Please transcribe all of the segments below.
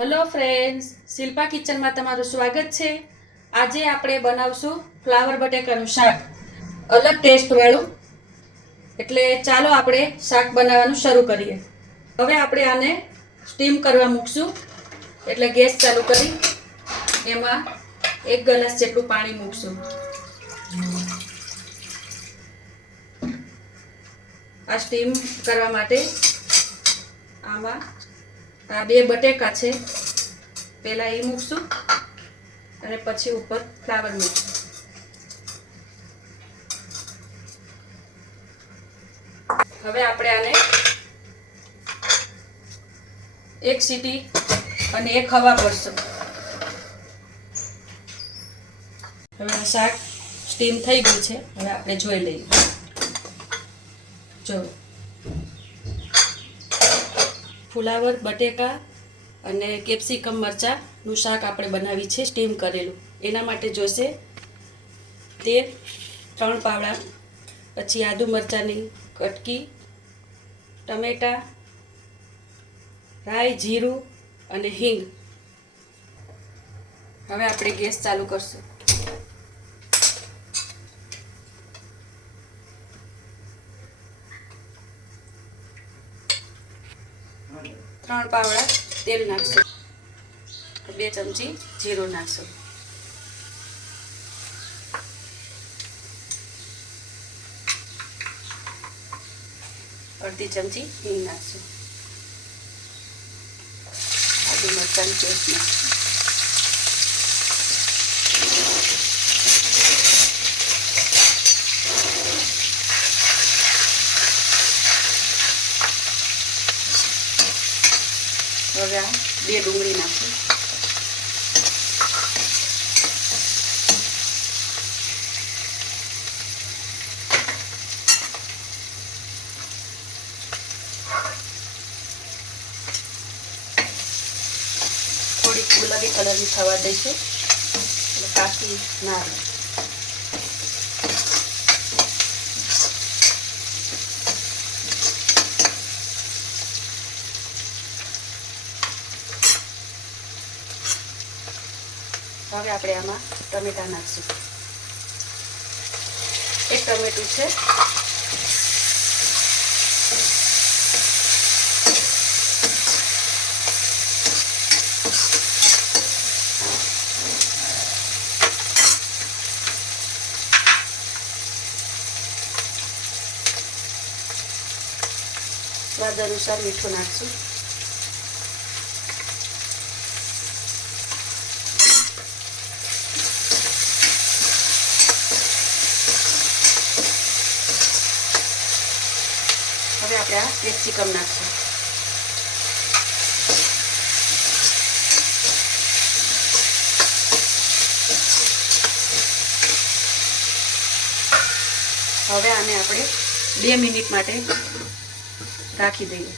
Hello friends, Shilpa kitchen में तमारुं स्वागत है। आज આપણે બનાવશું ફ્લાવર બટેકાનું શાક, અલગ ટેસ્ટ વાળું। એટલે ચાલો આપણે શાક બનાવવાનું શરૂ કરીએ। હવે આપણે આને સ્ટીમ કરવા મૂકશું। એટલે ગેસ ચાલુ કરી એમાં 1 ગ્લાસ જેટલું પાણી મૂકશું। આ સ્ટીમ કરવા માટે આમાં આ 2 બટેકા છે, પહેલા એ મૂકશું અને પછી ઉપર ફ્લાવર મૂકશું। હવે આપણે આને 1 સીટી અને 1 હવા પડશે। હવે આ શાક સ્ટીમ થઈ ગયું છે। હવે આપણે જોઈ લઈએ। જો ફુલાવર બટેકા અને કેપ્સિકમ મરચાંનું શાક આપણે બનાવી છે સ્ટીમ કરેલું। એના માટે જોશે તેલ 3 પાવડા, પછી આદુ મરચાંની કટકી, ટમેટા, રાઈ, જીરું અને હિંગ। હવે આપણે ગેસ ચાલુ કરશું। ત્રણ પાવડા તેલ નાખશું, 2 ચમચી જીરું નાખશું, અડધી ચમચી હિંગ નાખશું, આદુ મરચાંની પેસ્ટ નાખશું, હવે આ 2 ડુંગળી નાખશું, થોડી ગુલાબી કલરની થવા દઈશું એટલે કાચી ના રહે। હવે આપણે આમાં ટમેટા નાખશું, 1 ટમેટું છે, સ્વાદ અનુસાર મીઠું નાખશું, હવે આપણે આ કેપ્સિકમ નાખશું, હવે આને આપણે 2 મિનિટ માટે રાખી દઈએ।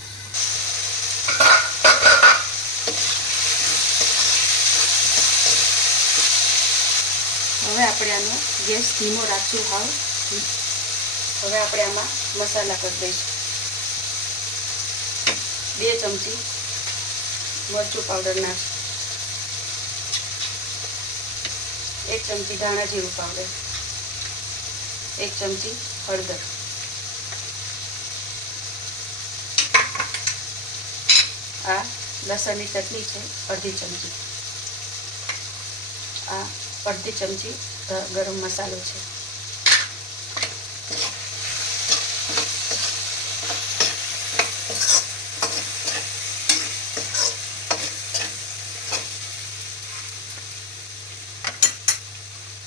હવે આપણે આનો ગેસ ધીમો રાખશું હાવ। હવે આપણે આમાં મસાલા કરી દઈશું, 2 ચમચી મરચું પાવડર નાખશું, 1 ચમચી ધાણા જીરું પાવડર, 1 ચમચી હળદર, આ લસણની ચટણી છે અડધી ચમચી, આ અડધી ચમચી ગરમ મસાલો છે।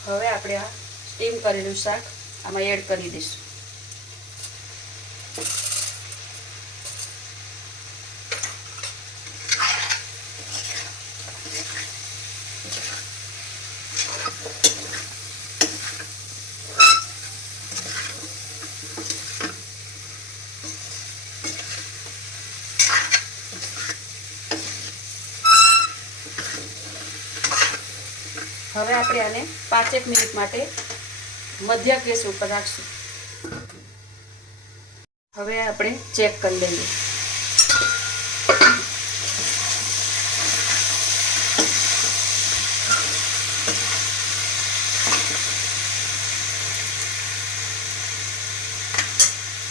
હવે આપણે આ સ્ટીમ કરેલું શાક આમાં એડ કરી દઈશું। હવે આપણે આને 5 મિનિટ માટે મધ્યમ ગેસ ઉપર રાખશું। હવે આપણે ચેક કરી લઈએ।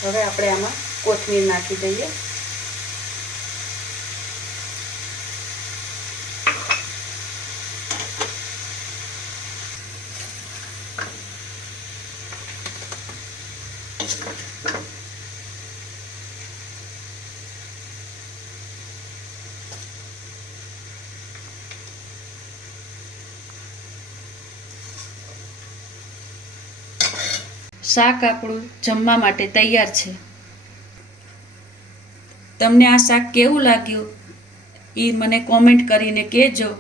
હવે આપણે આમાં કોથમીર નાખી દઈએ. શાક આપણું જમવા માટે તૈયાર છે. તમને આ શાક કેવું લાગ્યું એ મને કોમેન્ટ કરીને કહેજો.